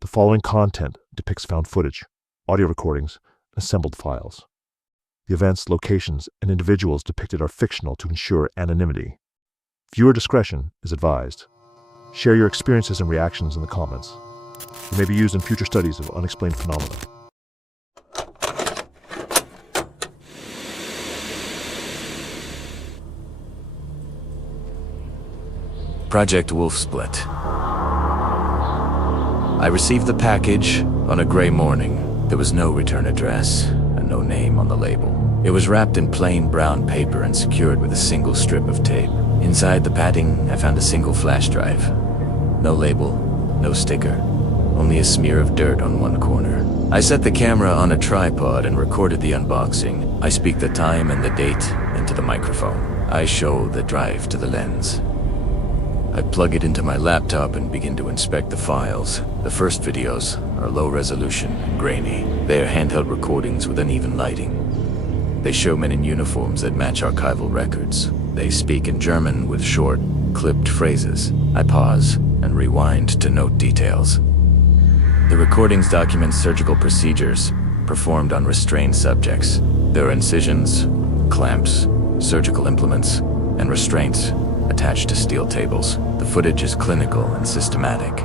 The following content depicts found footage, audio recordings, and assembled files. The events, locations, and individuals depicted are fictional to ensure anonymity. Viewer discretion is advised. Share your experiences and reactions in the comments. They may be used in future studies of unexplained phenomena. Project Wolf Split. I received the package on a gray morning. There was no return address and no name on the label. It was wrapped in plain brown paper and secured with a single strip of tape. Inside the padding, I found a single flash drive. No label, no sticker, only a smear of dirt on one corner. I set the camera on a tripod and recorded the unboxing. I speak the time and the date into the microphone. I show the drive to the lens. I plug it into my laptop and begin to inspect the files. The first videos are low resolution and grainy. They are handheld recordings with uneven lighting. They show men in uniforms that match archival records. They speak in German with short, clipped phrases. I pause and rewind to note details. The recordings document surgical procedures performed on restrained subjects. There are incisions, clamps, surgical implements, and restraints attached to steel tables. The footage is clinical and systematic.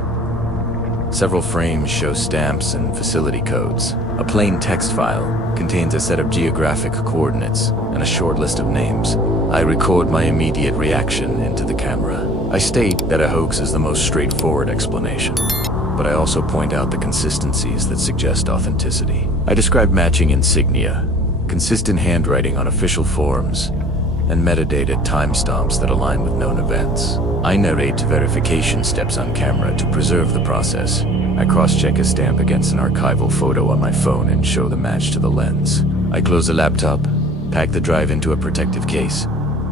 Several frames show stamps and facility codes. A plain text file contains a set of geographic coordinates and a short list of names. I record my immediate reaction into the camera. I state that a hoax is the most straightforward explanation, but I also point out the consistencies that suggest authenticity. I describe matching insignia, consistent handwriting on official forms, and metadata timestamps that align with known events. I narrate verification steps on camera to preserve the process. I cross-check a stamp against an archival photo on my phone and show the match to the lens. I close the laptop, pack the drive into a protective case,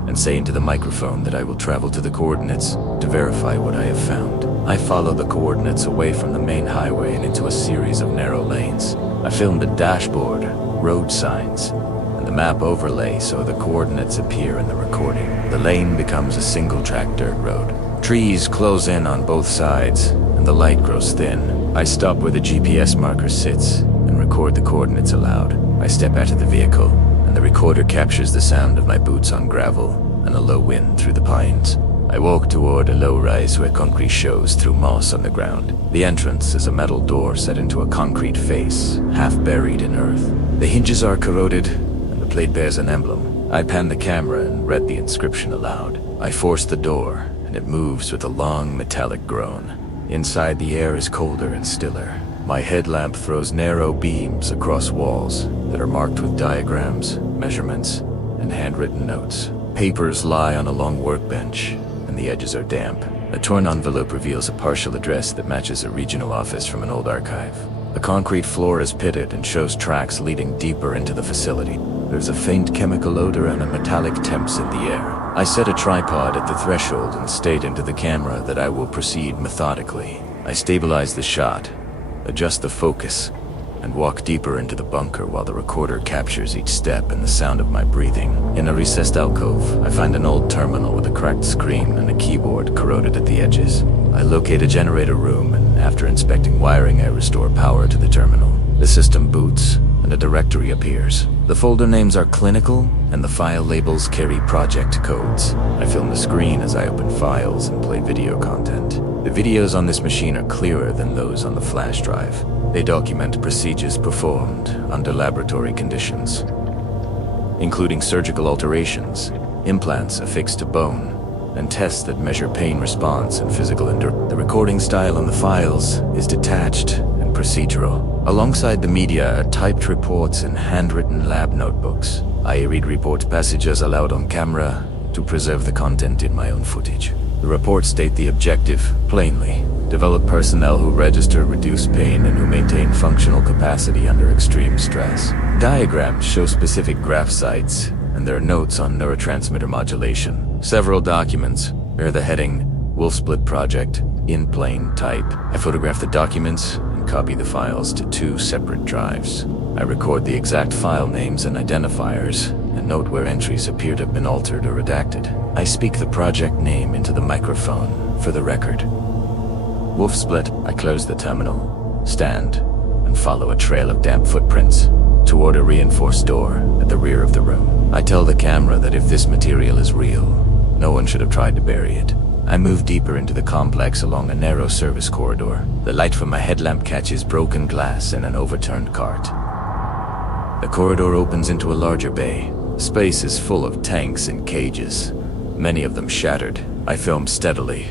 and say into the microphone that I will travel to the coordinates to verify what I have found. I follow the coordinates away from the main highway and into a series of narrow lanes. I film the dashboard, road signs, and the map overlay so the coordinates appear in the recording. The lane becomes a single-track dirt road. Trees close in on both sides, and the light grows thin. I stop where the GPS marker sits and record the coordinates aloud. I step out of the vehicle, and the recorder captures the sound of my boots on gravel and a low wind through the pines. I walk toward a low rise where concrete shows through moss on the ground. The entrance is a metal door set into a concrete face, half buried in earth. The hinges are corroded, and the plate bears an emblem. I pan the camera and read the inscription aloud. I force the door, and it moves with a long metallic groan. Inside, the air is colder and stiller. My headlamp throws narrow beams across walls that are marked with diagrams, measurements, and handwritten notes. Papers lie on a long workbench, and the edges are damp. A torn envelope reveals a partial address that matches a regional office from an old archive. The concrete floor is pitted and shows tracks leading deeper into the facility. There's a faint chemical odor and a metallic temps in the air. I set a tripod at the threshold and state into the camera that I will proceed methodically. I stabilize the shot, adjust the focus, and walk deeper into the bunker while the recorder captures each step and the sound of my breathing. In a recessed alcove, I find an old terminal with a cracked screen and a keyboard corroded at the edges. I locate a generator room, and after inspecting wiring, I restore power to the terminal. The system boots, and a directory appears. The folder names are clinical, and the file labels carry project codes. I film the screen as I open files and play video content. The videos on this machine are clearer than those on the flash drive. They document procedures performed under laboratory conditions, including surgical alterations, implants affixed to bone, and tests that measure pain response and physical endurance. The recording style on the files is detached and procedural. Alongside the media are typed reports and handwritten lab notebooks. I read report passages aloud on camera to preserve the content in my own footage. The reports state the objective plainly: develop personnel who register reduced pain and who maintain functional capacity under extreme stress. Diagrams show specific graph sites, and there are notes on neurotransmitter modulation. Several documents bear the heading Wolf Split Project in plain type. I photograph the documents and copy the files to 2 separate drives. I record the exact file names and identifiers and note where entries appear to have been altered or redacted. I speak the project name into the microphone for the record. Wolf Split. I close the terminal, stand, and follow a trail of damp footprints toward a reinforced door at the rear of the room. I tell the camera that if this material is real, no one should have tried to bury it. I move deeper into the complex along a narrow service corridor. The light from my headlamp catches broken glass and an overturned cart. The corridor opens into a larger bay. Space is full of tanks and cages, many of them shattered. I film steadily,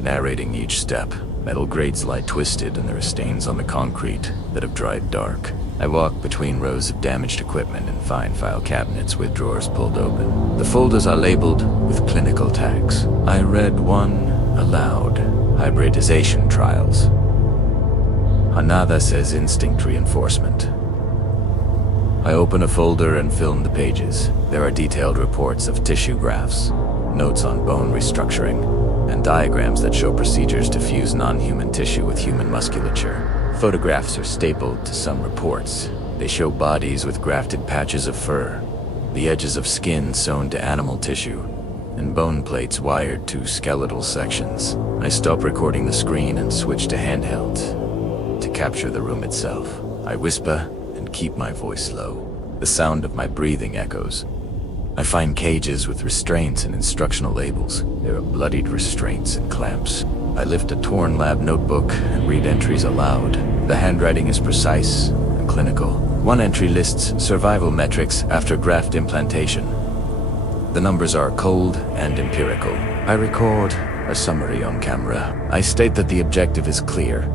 narrating each step. Metal grates lie twisted and there are stains on the concrete that have dried dark. I walk between rows of damaged equipment and find file cabinets with drawers pulled open. The folders are labeled with clinical tags. I read one aloud. Hybridization trials. Another says instinct reinforcement. I open a folder and film the pages. There are detailed reports of tissue grafts, notes on bone restructuring, and diagrams that show procedures to fuse non-human tissue with human musculature. Photographs are stapled to some reports. They show bodies with grafted patches of fur, the edges of skin sewn to animal tissue, and bone plates wired to skeletal sections. I stop recording the screen and switch to handheld to capture the room itself. I whisper and keep my voice low. The sound of my breathing echoes. I find cages with restraints and instructional labels. There are bloodied restraints and clamps. I lift a torn lab notebook and read entries aloud. The handwriting is precise and clinical. One entry lists survival metrics after graft implantation. The numbers are cold and empirical. I record a summary on camera. I state that the objective is clear.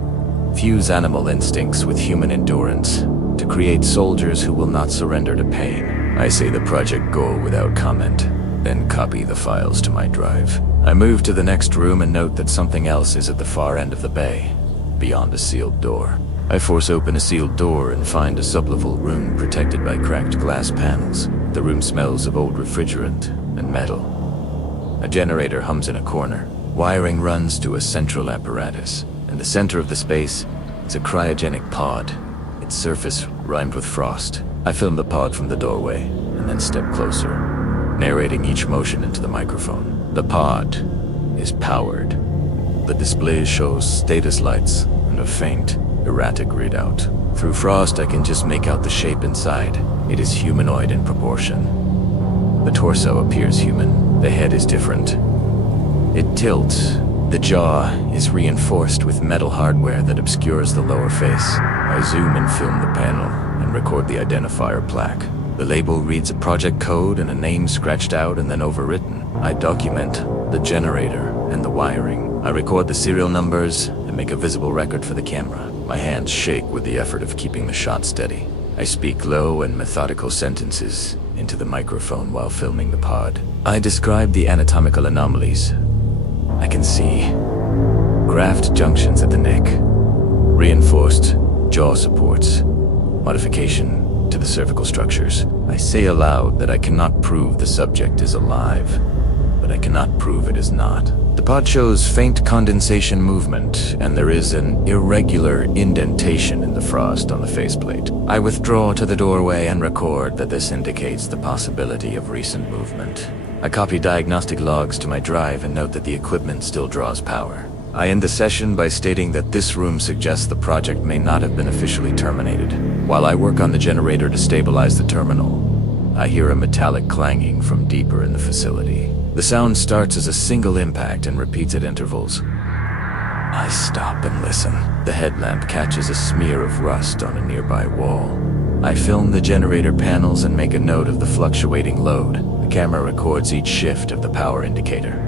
Fuse animal instincts with human endurance to create soldiers who will not surrender to pain. I say the project goal without comment, then copy the files to my drive. I move to the next room and note that something else is at the far end of the bay, beyond a sealed door. I force open a sealed door and find a sublevel room protected by cracked glass panels. The room smells of old refrigerant and metal. A generator hums in a corner. Wiring runs to a central apparatus. In the center of the space is a cryogenic pod, its surface rimed with frost. I film the pod from the doorway and then step closer, narrating each motion into the microphone. The pod is powered. The display shows status lights and a faint, erratic readout. Through frost, I can just make out the shape inside. It is humanoid in proportion. The torso appears human. The head is different. It tilts. The jaw is reinforced with metal hardware that obscures the lower face. I zoom and film the panel and record the identifier plaque. The label reads a project code and a name scratched out and then overwritten. I document the generator and the wiring. I record the serial numbers and make a visible record for the camera. My hands shake with the effort of keeping the shot steady. I speak low and methodical sentences into the microphone while filming the pod. I describe the anatomical anomalies. I can see graft junctions at the neck, reinforced jaw supports, modification to the cervical structures. I say aloud that I cannot prove the subject is alive, but I cannot prove it is not. The pod shows faint condensation movement, and there is an irregular indentation in the frost on the faceplate. I withdraw to the doorway and record that this indicates the possibility of recent movement. I copy diagnostic logs to my drive and note that the equipment still draws power. I end the session by stating that this room suggests the project may not have been officially terminated. While I work on the generator to stabilize the terminal, I hear a metallic clanging from deeper in the facility. The sound starts as a single impact and repeats at intervals. I stop and listen. The headlamp catches a smear of rust on a nearby wall. I film the generator panels and make a note of the fluctuating load. The camera records each shift of the power indicator.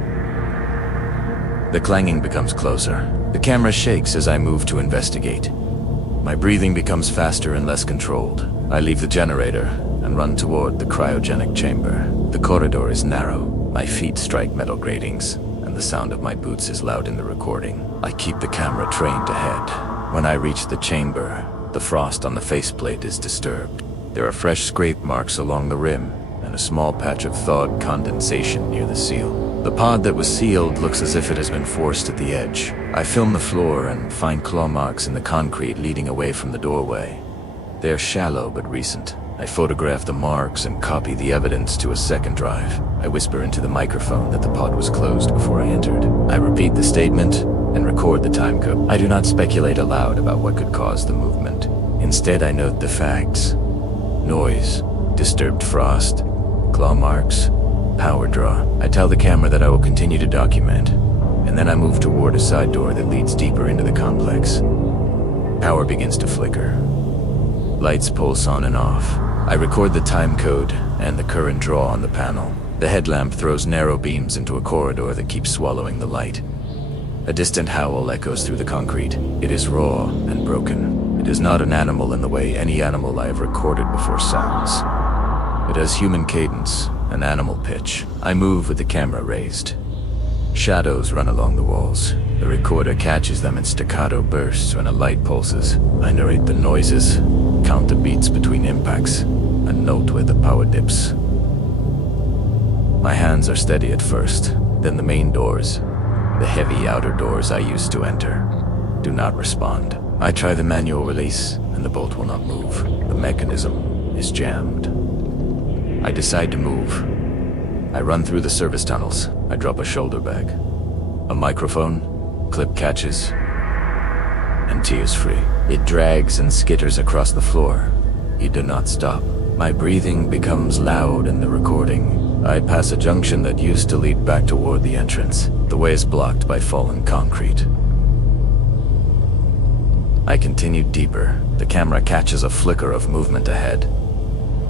The clanging becomes closer. The camera shakes as I move to investigate. My breathing becomes faster and less controlled. I leave the generator and run toward the cryogenic chamber. The corridor is narrow. My feet strike metal gratings, and the sound of my boots is loud in the recording. I keep the camera trained ahead. When I reach the chamber, the frost on the faceplate is disturbed. There are fresh scrape marks along the rim, and a small patch of thawed condensation near the seal. The pod that was sealed looks as if it has been forced at the edge. I film the floor and find claw marks in the concrete leading away from the doorway. They are shallow but recent. I photograph the marks and copy the evidence to a second drive. I whisper into the microphone that the pod was closed before I entered. I repeat the statement and record the time code. I do not speculate aloud about what could cause the movement. Instead, I note the facts. Noise, disturbed frost, claw marks, power draw. I tell the camera that I will continue to document, and then I move toward a side door that leads deeper into the complex. Power begins to flicker. Lights pulse on and off. I record the time code and the current draw on the panel. The headlamp throws narrow beams into a corridor that keeps swallowing the light. A distant howl echoes through the concrete. It is raw and broken. It is not an animal in the way any animal I have recorded before sounds. It has human cadence, an animal pitch. I move with the camera raised. Shadows run along the walls. The recorder catches them in staccato bursts when a light pulses. I narrate the noises, count the beats between impacts, and note where the power dips. My hands are steady at first, then the main doors, the heavy outer doors I used to enter, do not respond. I try the manual release, and the bolt will not move. The mechanism is jammed. I decide to move. I run through the service tunnels. I drop a shoulder bag, a microphone, clip catches, and T is free. It drags and skitters across the floor. You do not stop. My breathing becomes loud in the recording. I pass a junction that used to lead back toward the entrance. The way is blocked by fallen concrete. I continue deeper. The camera catches a flicker of movement ahead.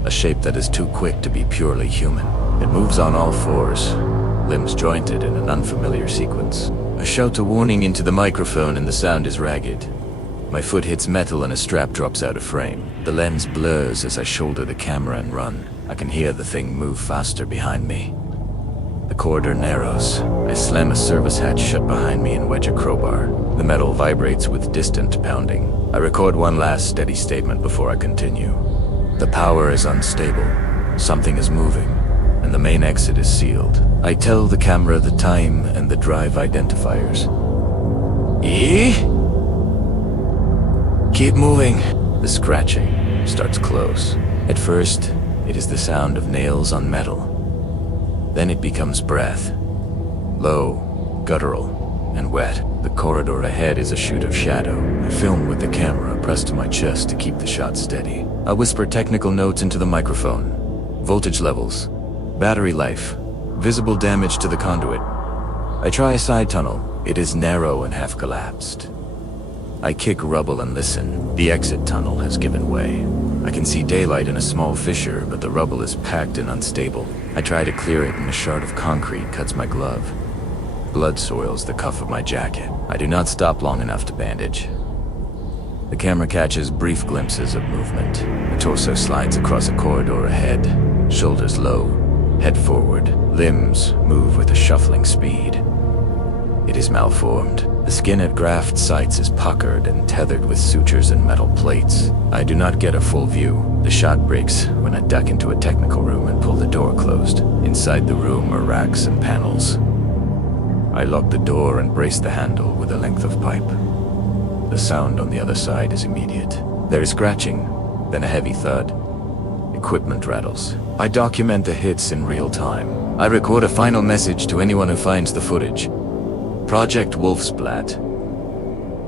A shape that is too quick to be purely human. It moves on all fours, limbs jointed in an unfamiliar sequence. I shout a warning into the microphone and the sound is ragged. My foot hits metal and a strap drops out of frame. The lens blurs as I shoulder the camera and run. I can hear the thing move faster behind me. The corridor narrows. I slam a service hatch shut behind me and wedge a crowbar. The metal vibrates with distant pounding. I record one last steady statement before I continue. The power is unstable. Something is moving, and the main exit is sealed. I tell the camera the time and the drive identifiers. Keep moving. The scratching starts close. At first, it is the sound of nails on metal. Then it becomes breath. Low, guttural, and wet. The corridor ahead is a shoot of shadow. I film with the camera pressed to my chest to keep the shot steady. I whisper technical notes into the microphone. Voltage levels, battery life, visible damage to the conduit. I try a side tunnel. It is narrow and half collapsed. I kick rubble and listen. The exit tunnel has given way. I can see daylight in a small fissure, but the rubble is packed and unstable. I try to clear it and a shard of concrete cuts my glove. Blood soils the cuff of my jacket. I do not stop long enough to bandage. The camera catches brief glimpses of movement. The torso slides across a corridor ahead, shoulders low, head forward. Limbs move with a shuffling speed. It is malformed. The skin at graft sites is puckered and tethered with sutures and metal plates. I do not get a full view. The shot breaks when I duck into a technical room and pull the door closed. Inside the room are racks and panels. I lock the door and brace the handle with a length of pipe. The sound on the other side is immediate. There is scratching, then a heavy thud. Equipment rattles. I document the hits in real time. I record a final message to anyone who finds the footage. Project Wolfsblatt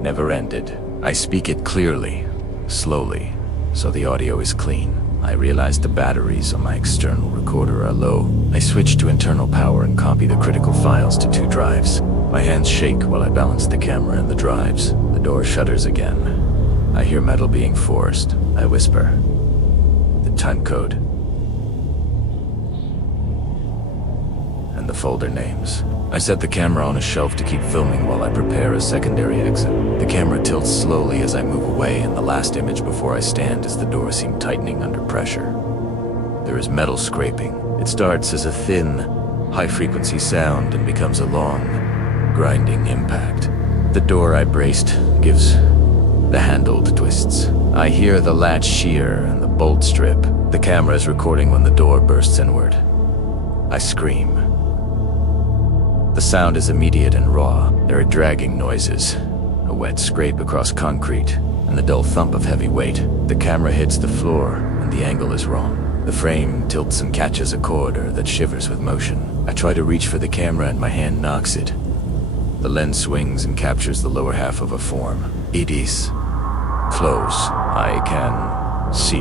never ended. I speak it clearly, slowly, so the audio is clean. I realize the batteries on my external recorder are low. I switch to internal power and copy the critical files to 2 drives. My hands shake while I balance the camera and the drives. The door shutters again. I hear metal being forced. I whisper. The time code. And the folder names. I set the camera on a shelf to keep filming while I prepare a secondary exit. The camera tilts slowly as I move away, and the last image before I stand is the door seam tightening under pressure. There is metal scraping. It starts as a thin, high-frequency sound and becomes a long, grinding impact. The door I braced gives the handled twists. I hear the latch shear and the bolt strip. The camera is recording when the door bursts inward. I scream. The sound is immediate and raw. There are dragging noises, a wet scrape across concrete, and the dull thump of heavy weight. The camera hits the floor, and the angle is wrong. The frame tilts and catches a corridor that shivers with motion. I try to reach for the camera, and my hand knocks it. The lens swings and captures the lower half of a form. It is close. I can see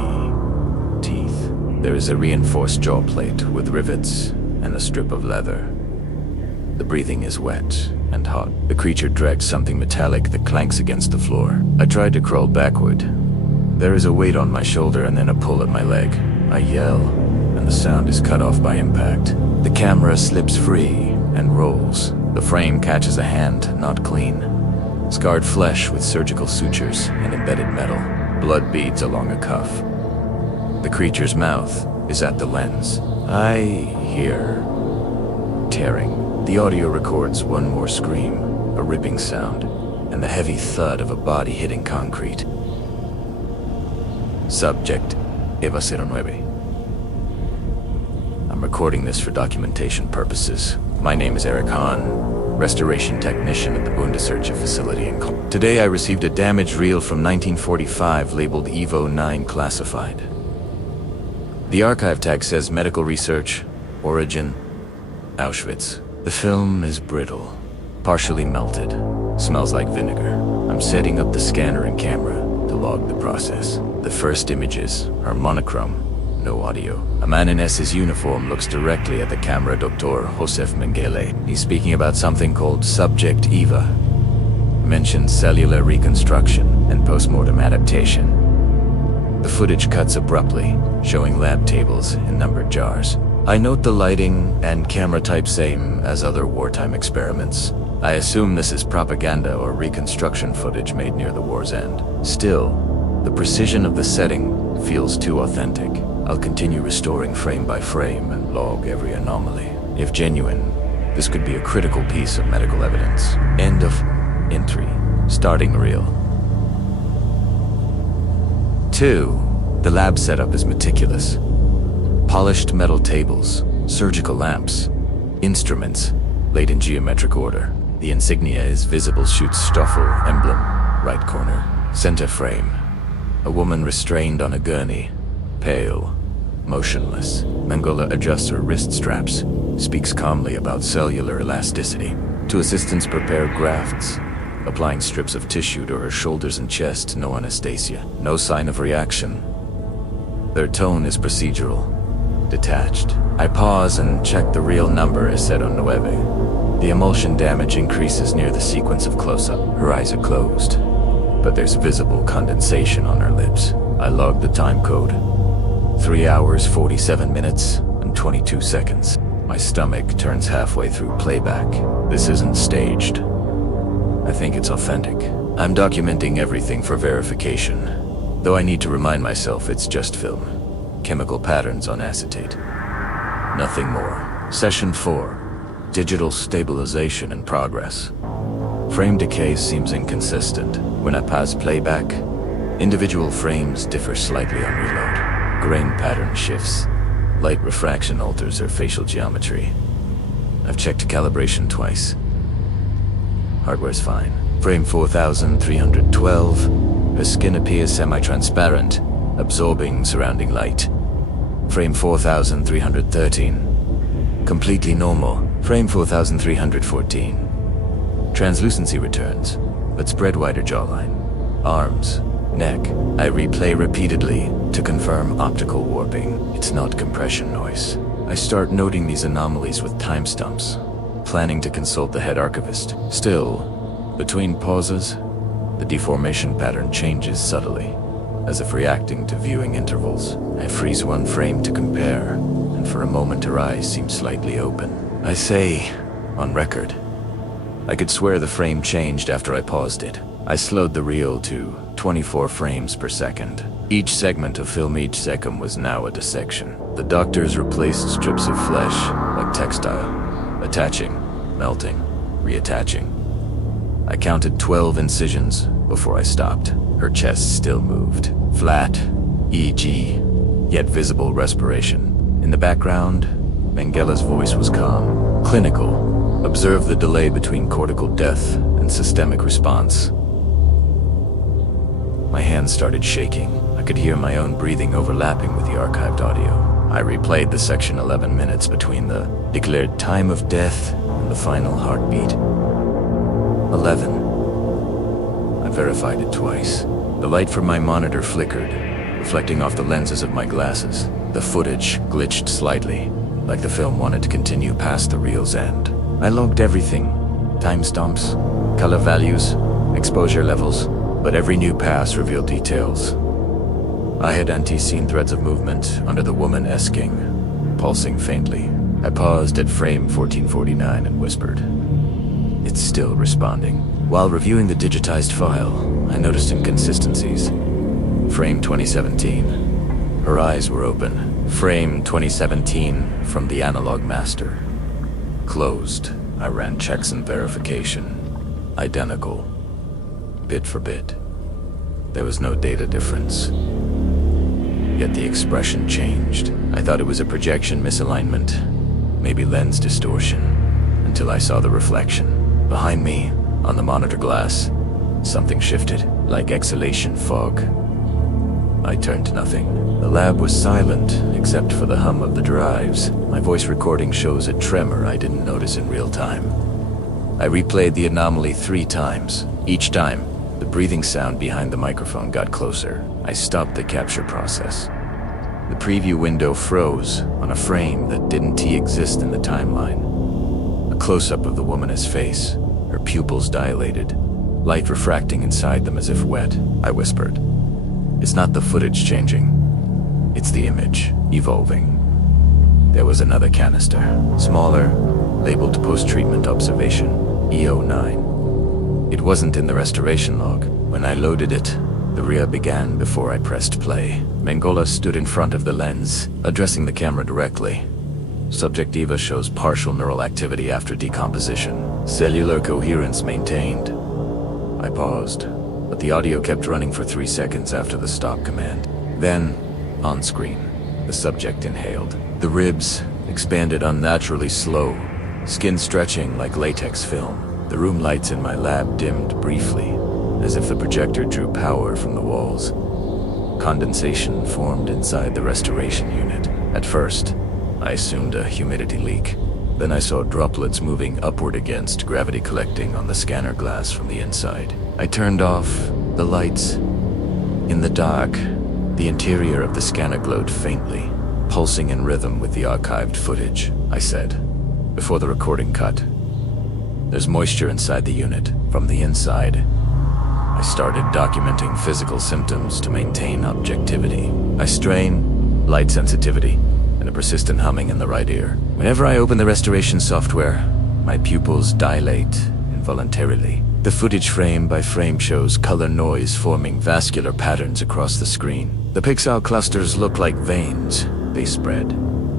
teeth. There is a reinforced jaw plate with rivets and a strip of leather. The breathing is wet and hot. The creature drags something metallic that clanks against the floor. I tried to crawl backward. There is a weight on my shoulder and then a pull at my leg. I yell, and the sound is cut off by impact. The camera slips free and rolls. The frame catches a hand, not clean. Scarred flesh with surgical sutures and embedded metal. Blood beads along a cuff. The creature's mouth is at the lens. I hear tearing. The audio records one more scream, a ripping sound, and the heavy thud of a body hitting concrete. Subject, Eva 09. I'm recording this for documentation purposes. My name is Eric Hahn, restoration technician at the Bundesrecherche facility in Cologne. Today I received a damaged reel from 1945 labeled Evo 9 classified. The archive tag says medical research, origin, Auschwitz. The film is brittle, partially melted, smells like vinegar. I'm setting up the scanner and camera to log the process. The first images are monochrome, no audio. A man in SS uniform looks directly at the camera, Dr. Josef Mengele. He's speaking about something called Subject Eva. Mentions cellular reconstruction and postmortem adaptation. The footage cuts abruptly, showing lab tables and numbered jars. I note the lighting and camera type same as other wartime experiments. I assume this is propaganda or reconstruction footage made near the war's end. Still, the precision of the setting feels too authentic. I'll continue restoring frame by frame and log every anomaly. If genuine, this could be a critical piece of medical evidence. End of entry. Starting reel. 2. The lab setup is meticulous. Polished metal tables, surgical lamps, instruments, laid in geometric order. The insignia is visible Schutzstaffel emblem, right corner. Center frame. A woman restrained on a gurney, pale, motionless. Mengele adjusts her wrist straps, speaks calmly about cellular elasticity. Two assistants prepare grafts, applying strips of tissue to her shoulders and chest, no anesthesia. No sign of reaction. Their tone is procedural, detached. I pause and check the real number as said on 9. The emulsion damage increases near the sequence of close-up. Her eyes are closed, but there's visible condensation on her lips. I log the time code. 3 hours, 47 minutes, and 22 seconds. My stomach turns halfway through playback. This isn't staged. I think it's authentic. I'm documenting everything for verification, though I need to remind myself it's just film. Chemical patterns on acetate. Nothing more. Session 4. Digital stabilization in progress. Frame decay seems inconsistent. When I pass playback, individual frames differ slightly on reload. Grain pattern shifts. Light refraction alters their facial geometry. I've checked calibration twice. Hardware's fine. Frame 4312. Her skin appears semi-transparent, absorbing surrounding light. Frame 4313. Completely normal. Frame 4314. Translucency returns, but spread wider jawline. Arms, neck. I replay repeatedly to confirm optical warping. It's not compression noise. I start noting these anomalies with time stumps, planning to consult the head archivist. Still, between pauses, the deformation pattern changes subtly, as if reacting to viewing intervals. I freeze one frame to compare, and for a moment her eyes seem slightly open. I say, on record, I could swear the frame changed after I paused it. I slowed the reel to 24 frames per second. Each segment of film each second was now a dissection. The doctors replaced strips of flesh, like textile, attaching, melting, reattaching. I counted 12 incisions before I stopped. Her chest still moved. Flat, e.g., yet visible respiration. In the background, Mengele's voice was calm, clinical. Observe the delay between cortical death and systemic response. My hands started shaking. I could hear my own breathing overlapping with the archived audio. I replayed the section 11 minutes between the declared time of death and the final heartbeat. 11. I verified it twice. The light from my monitor flickered, reflecting off the lenses of my glasses. The footage glitched slightly, like the film wanted to continue past the reel's end. I logged everything: timestamps, color values, exposure levels, but every new pass revealed details. I had anti-seen threads of movement under the woman esking, pulsing faintly. I paused at frame 1449 and whispered, "It's still responding." While reviewing the digitized file, I noticed inconsistencies. Frame 2017. Her eyes were open. Frame 2017 from the analog master. Closed. I ran checks and verification. Identical. Bit for bit. There was no data difference. Yet the expression changed. I thought it was a projection misalignment, maybe lens distortion, until I saw the reflection. Behind me, on the monitor glass, something shifted, like exhalation fog. I turned to nothing. The lab was silent, except for the hum of the drives. My voice recording shows a tremor I didn't notice in real time. I replayed the anomaly 3 times. Each time, the breathing sound behind the microphone got closer. I stopped the capture process. The preview window froze on a frame that didn't exist in the timeline. A close-up of the woman's face, her pupils dilated, light refracting inside them as if wet. I whispered, "It's not the footage changing. It's the image, evolving." There was another canister, smaller, labeled Post-Treatment Observation, EO9. It wasn't in the restoration log. When I loaded it, the RIA began before I pressed play. Mengola stood in front of the lens, addressing the camera directly. Subject Eva shows partial neural activity after decomposition. Cellular coherence maintained. I paused, but the audio kept running for 3 seconds after the stop command. Then, on screen, the subject inhaled. The ribs expanded unnaturally slow, skin stretching like latex film. The room lights in my lab dimmed briefly, as if the projector drew power from the walls. Condensation formed inside the restoration unit. At first, I assumed a humidity leak. Then I saw droplets moving upward against gravity collecting on the scanner glass from the inside. I turned off the lights. In the dark, the interior of the scanner glowed faintly, pulsing in rhythm with the archived footage. I said, before the recording cut, "There's moisture inside the unit, from the inside." I started documenting physical symptoms to maintain objectivity. I strain, light sensitivity, and a persistent humming in the right ear. Whenever I open the restoration software, my pupils dilate involuntarily. The footage frame by frame shows color noise forming vascular patterns across the screen. The pixel clusters look like veins. They spread,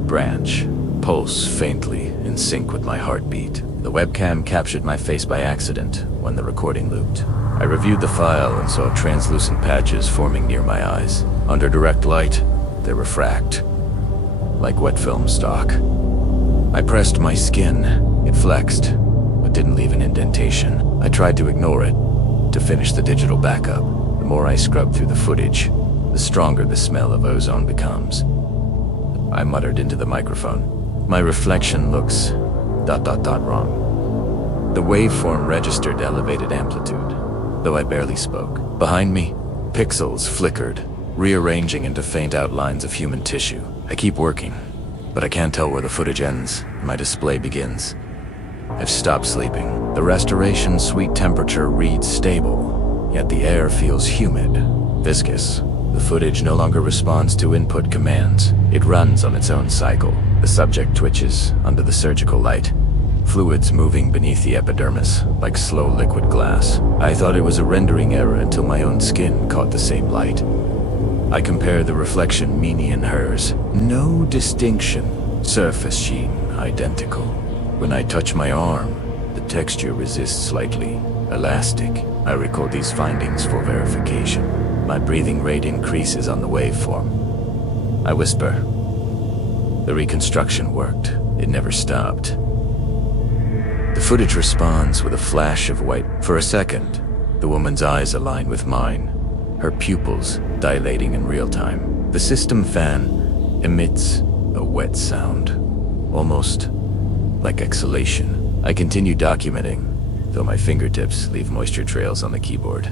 branch, pulse faintly in sync with my heartbeat. The webcam captured my face by accident when the recording looped. I reviewed the file and saw translucent patches forming near my eyes. Under direct light, they refract, like wet film stock. I pressed my skin. It flexed, but didn't leave an indentation. I tried to ignore it, to finish the digital backup. The more I scrubbed through the footage, the stronger the smell of ozone becomes. I muttered into the microphone, "My reflection looks ... wrong." The waveform registered elevated amplitude, though I barely spoke. Behind me, pixels flickered, rearranging into faint outlines of human tissue. I keep working, but I can't tell where the footage ends and my display begins. I've stopped sleeping. The restoration suite temperature reads stable, yet the air feels humid, viscous. The footage no longer responds to input commands. It runs on its own cycle. The subject twitches under the surgical light, fluids moving beneath the epidermis like slow liquid glass. I thought it was a rendering error until my own skin caught the same light. I compare the reflection, Mini and hers. No distinction. Surface sheen, identical. When I touch my arm, the texture resists slightly, elastic. I record these findings for verification. My breathing rate increases on the waveform. I whisper. The reconstruction worked. It never stopped. The footage responds with a flash of white. For a second, the woman's eyes align with mine, her pupils dilating in real time. The system fan emits a wet sound, almost like exhalation. I continue documenting, though my fingertips leave moisture trails on the keyboard.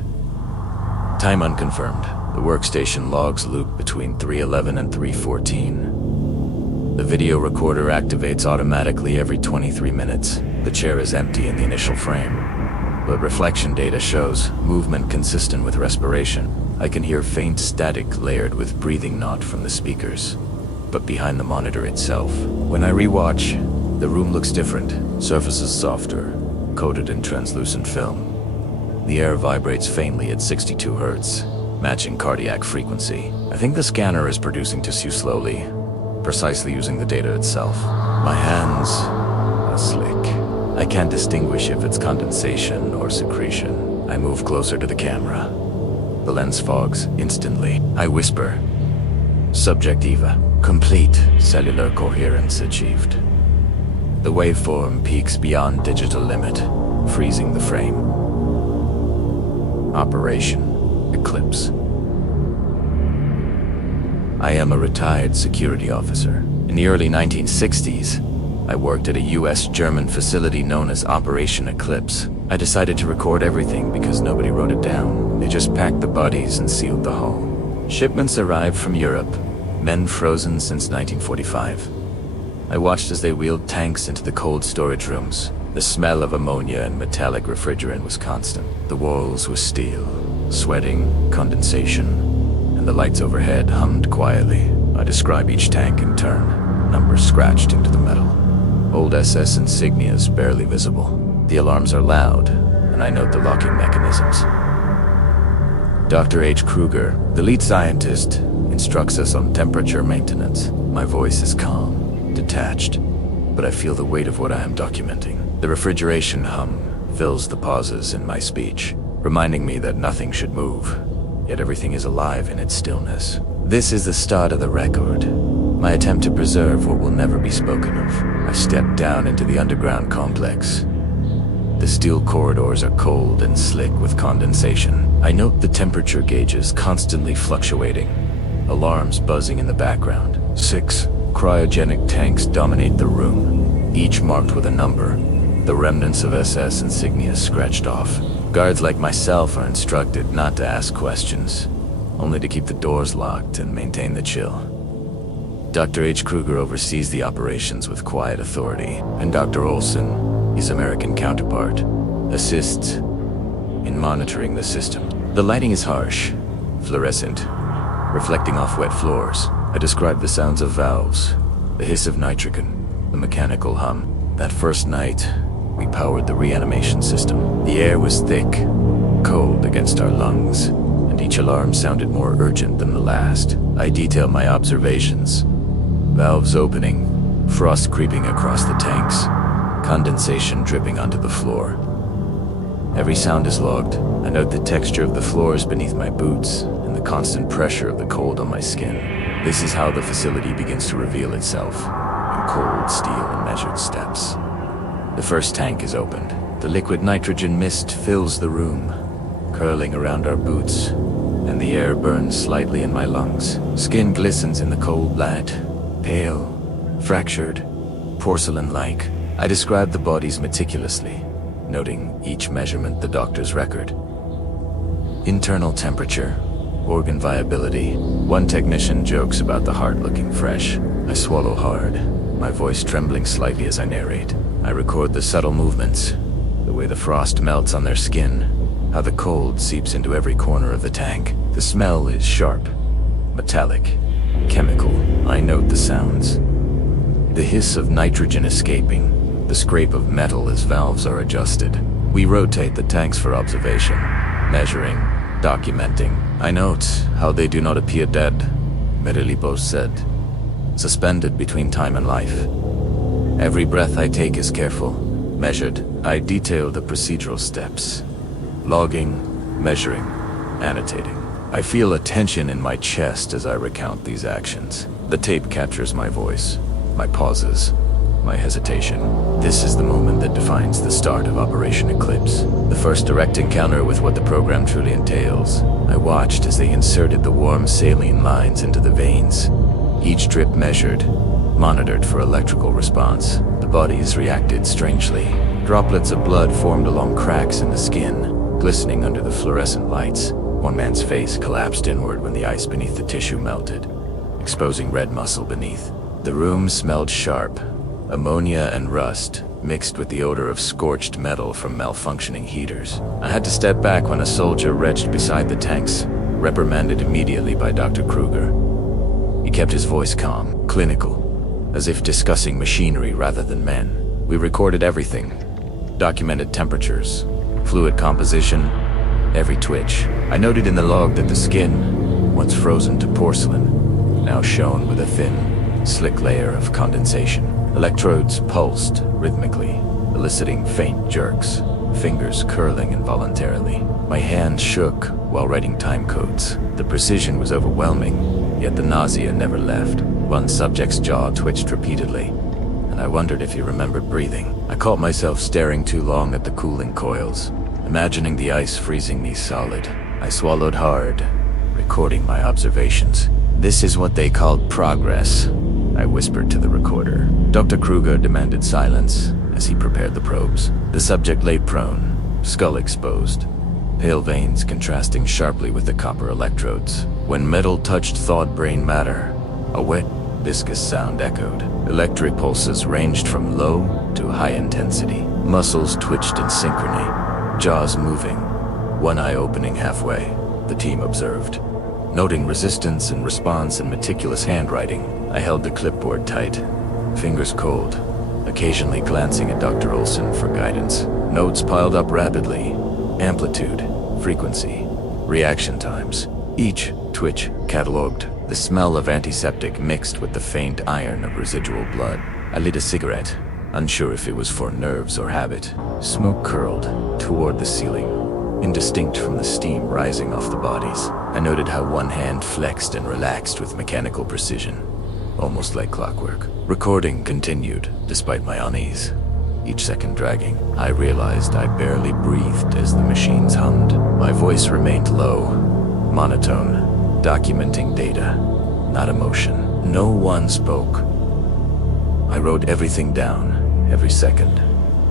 Time unconfirmed. The workstation logs loop between 3:11 and 3:14. The video recorder activates automatically every 23 minutes. The chair is empty in the initial frame, but reflection data shows movement consistent with respiration. I can hear faint static layered with breathing not from the speakers, but behind the monitor itself. When I rewatch, the room looks different. Surfaces softer, coated in translucent film. The air vibrates faintly at 62 Hz, matching cardiac frequency. I think the scanner is producing tissue slowly, precisely using the data itself. My hands are slick. I can't distinguish if it's condensation or secretion. I move closer to the camera. The lens fogs instantly. I whisper, "Subjectiva. Complete cellular coherence achieved." The waveform peaks beyond digital limit, freezing the frame. Operation Eclipse. I am a retired security officer. In the early 1960s, I worked at a US-German facility known as Operation Eclipse. I decided to record everything because nobody wrote it down. They just packed the bodies and sealed the hull. Shipments arrived from Europe, men frozen since 1945. I watched as they wheeled tanks into the cold storage rooms. The smell of ammonia and metallic refrigerant was constant. The walls were steel, sweating, condensation, and the lights overhead hummed quietly. I describe each tank in turn, numbers scratched into the metal. Old SS insignias barely visible. The alarms are loud, and I note the locking mechanisms. Dr. H. Kruger, the lead scientist, instructs us on temperature maintenance. My voice is calm, detached, but I feel the weight of what I am documenting. The refrigeration hum fills the pauses in my speech, reminding me that nothing should move, yet everything is alive in its stillness. This is the start of the record, my attempt to preserve what will never be spoken of. I step down into the underground complex. The steel corridors are cold and slick with condensation. I note the temperature gauges constantly fluctuating, alarms buzzing in the background. 6 cryogenic tanks dominate the room, each marked with a number, the remnants of SS insignia scratched off. Guards like myself are instructed not to ask questions, only to keep the doors locked and maintain the chill. Dr. H. Kruger oversees the operations with quiet authority, and Dr. Olson, his American counterpart, assists in monitoring the system. The lighting is harsh, fluorescent, reflecting off wet floors. I describe the sounds of valves, the hiss of nitrogen, the mechanical hum. That first night, we powered the reanimation system. The air was thick, cold against our lungs, and each alarm sounded more urgent than the last. I detail my observations. Valves opening, frost creeping across the tanks, condensation dripping onto the floor. Every sound is logged. I note the texture of the floors beneath my boots and the constant pressure of the cold on my skin. This is how the facility begins to reveal itself, in cold steel and measured steps. The first tank is opened. The liquid nitrogen mist fills the room, curling around our boots, and the air burns slightly in my lungs. Skin glistens in the cold light, pale, fractured, porcelain-like. I describe the bodies meticulously, noting each measurement the doctor's record. Internal temperature, organ viability. One technician jokes about the heart looking fresh. I swallow hard, my voice trembling slightly as I narrate. I record the subtle movements, the way the frost melts on their skin, how the cold seeps into every corner of the tank. The smell is sharp, metallic, chemical. I note the sounds. The hiss of nitrogen escaping, the scrape of metal as valves are adjusted. We rotate the tanks for observation, measuring, documenting. I note how they do not appear dead, Merilipos said, suspended between time and life. Every breath I take is careful, measured. I detail the procedural steps, logging, measuring, annotating. I feel a tension in my chest as I recount these actions. The tape captures my voice, my pauses, my hesitation. This is the moment that defines the start of Operation Eclipse, the first direct encounter with what the program truly entails. I watched as they inserted the warm saline lines into the veins, each drip measured, monitored for electrical response. The bodies reacted strangely, Droplets of blood formed along cracks in the skin, glistening under the fluorescent lights. One man's face collapsed inward when the ice beneath the tissue melted, exposing red muscle beneath. The room smelled sharp, ammonia and rust, mixed with the odor of scorched metal from malfunctioning heaters. I had to step back when a soldier retched beside the tanks, reprimanded immediately by Dr. Kruger. He kept his voice calm, clinical, as if discussing machinery rather than men. We recorded everything, documented temperatures, fluid composition, every twitch. I noted in the log that the skin, once frozen to porcelain, now shone with a thin, slick layer of condensation. Electrodes pulsed rhythmically, eliciting faint jerks, fingers curling involuntarily. My hand shook while writing time codes. The precision was overwhelming, yet the nausea never left. One subject's jaw twitched repeatedly, and I wondered if he remembered breathing. I caught myself staring too long at the cooling coils, imagining the ice freezing me solid. I swallowed hard, recording my observations. "This is what they called progress," I whispered to the recorder. Dr. Kruger demanded silence as he prepared the probes. The subject lay prone, skull exposed, pale veins contrasting sharply with the copper electrodes. When metal touched thawed brain matter, a wet, viscous sound echoed. Electric pulses ranged from low to high intensity. Muscles twitched in synchrony, jaws moving, one eye opening halfway, the team observed. Noting resistance and response in meticulous handwriting, I held the clipboard tight, fingers cold, occasionally glancing at Dr. Olson for guidance. Notes piled up rapidly, amplitude, frequency, reaction times. Each twitch cataloged, the smell of antiseptic mixed with the faint iron of residual blood. I lit a cigarette, unsure if it was for nerves or habit. Smoke curled toward the ceiling, indistinct from the steam rising off the bodies. I noted how one hand flexed and relaxed with mechanical precision, almost like clockwork. Recording continued, despite my unease, each second dragging. I realized I barely breathed as the machines hummed. My voice remained low, monotone, documenting data, not emotion. No one spoke. I wrote everything down, every second,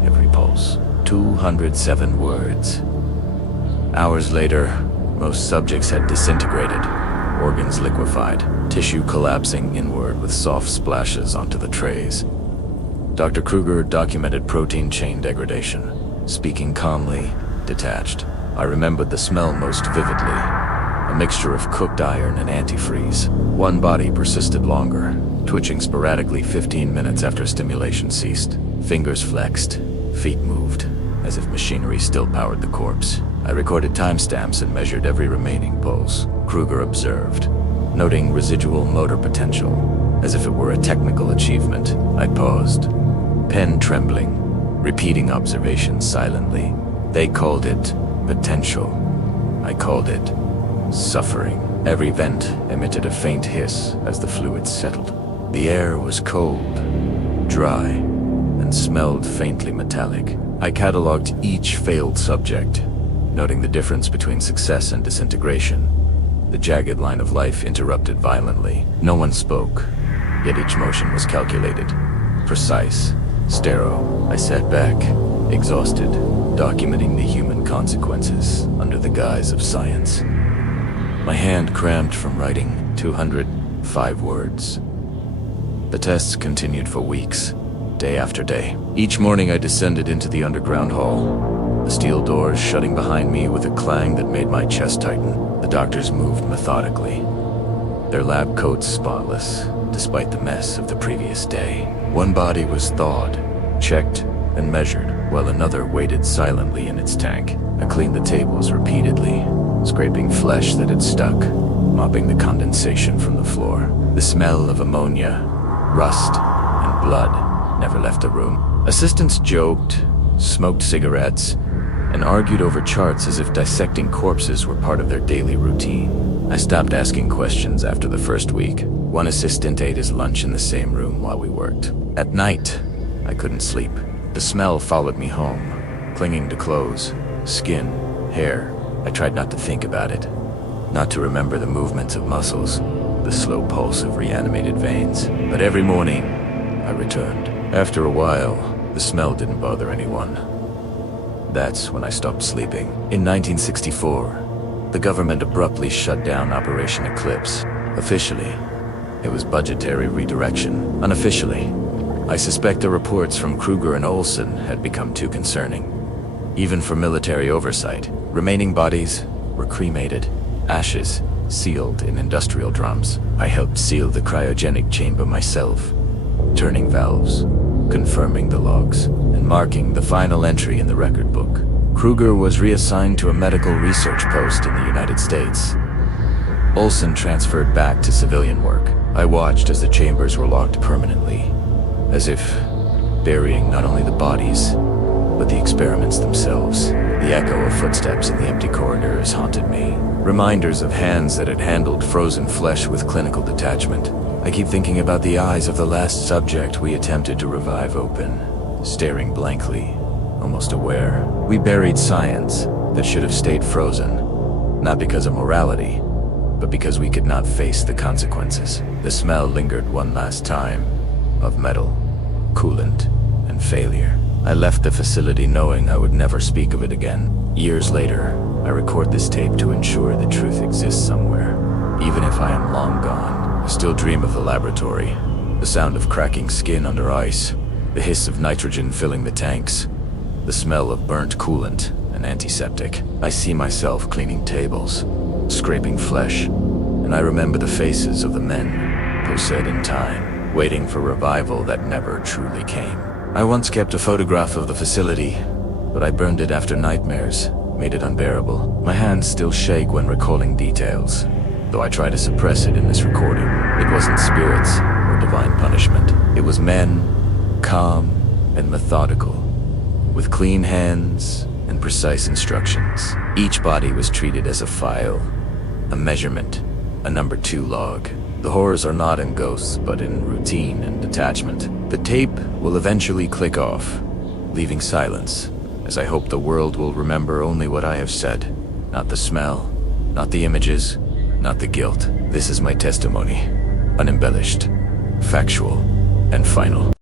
every pulse. 207 words. Hours later, most subjects had disintegrated, organs liquefied, tissue collapsing inward with soft splashes onto the trays. Dr. Kruger documented protein chain degradation, speaking calmly, detached. I remembered the smell most vividly, a mixture of cooked iron and antifreeze. One body persisted longer, twitching sporadically 15 minutes after stimulation ceased. Fingers flexed, feet moved, as if machinery still powered the corpse. I recorded timestamps and measured every remaining pulse. Kruger observed, noting residual motor potential, as if it were a technical achievement. I paused, pen trembling, repeating observations silently. They called it potential. I called it suffering. Every vent emitted a faint hiss as the fluids settled. The air was cold, dry, and smelled faintly metallic. I cataloged each failed subject, noting the difference between success and disintegration. The jagged line of life interrupted violently. No one spoke, yet each motion was calculated, precise, sterile. I sat back, exhausted, documenting the human consequences under the guise of science. My hand cramped from writing 205 words. The tests continued for weeks, day after day. Each morning I descended into the underground hall, the steel doors shutting behind me with a clang that made my chest tighten. The doctors moved methodically, their lab coats spotless, despite the mess of the previous day. One body was thawed, checked, and measured, while another waited silently in its tank. I cleaned the tables repeatedly, scraping flesh that had stuck, mopping the condensation from the floor. The smell of ammonia, rust, and blood never left the room. Assistants joked, smoked cigarettes, and argued over charts as if dissecting corpses were part of their daily routine. I stopped asking questions after the first week. One assistant ate his lunch in the same room while we worked. At night, I couldn't sleep. The smell followed me home, clinging to clothes, skin, hair. I tried not to think about it, not to remember the movements of muscles, the slow pulse of reanimated veins. But every morning, I returned. After a while, the smell didn't bother anyone. That's when I stopped sleeping. In 1964, the government abruptly shut down Operation Eclipse. Officially, it was budgetary redirection. Unofficially, I suspect the reports from Kruger and Olson had become too concerning. Even for military oversight, remaining bodies were cremated, ashes sealed in industrial drums. I helped seal the cryogenic chamber myself, turning valves, confirming the logs, and marking the final entry in the record book. Kruger was reassigned to a medical research post in the United States. Olson transferred back to civilian work. I watched as the chambers were locked permanently, as if burying not only the bodies, but the experiments themselves. The echo of footsteps in the empty corridors haunted me. Reminders of hands that had handled frozen flesh with clinical detachment. I keep thinking about the eyes of the last subject we attempted to revive open, staring blankly, almost aware. We buried science that should have stayed frozen, not because of morality, but because we could not face the consequences. The smell lingered one last time, of metal, coolant, and failure. I left the facility knowing I would never speak of it again. Years later, I record this tape to ensure the truth exists somewhere. Even if I am long gone, I still dream of the laboratory, the sound of cracking skin under ice, the hiss of nitrogen filling the tanks, the smell of burnt coolant and antiseptic. I see myself cleaning tables, scraping flesh, and I remember the faces of the men, posed in time, waiting for revival that never truly came. I once kept a photograph of the facility, but I burned it after nightmares made it unbearable. My hands still shake when recalling details, though I try to suppress it in this recording. It wasn't spirits or divine punishment. It was men, calm and methodical, with clean hands and precise instructions. Each body was treated as a file, a measurement, a number 2 log. The horrors are not in ghosts, but in routine and detachment. The tape will eventually click off, leaving silence, as I hope the world will remember only what I have said. Not the smell, not the images, not the guilt. This is my testimony, unembellished, factual, and final.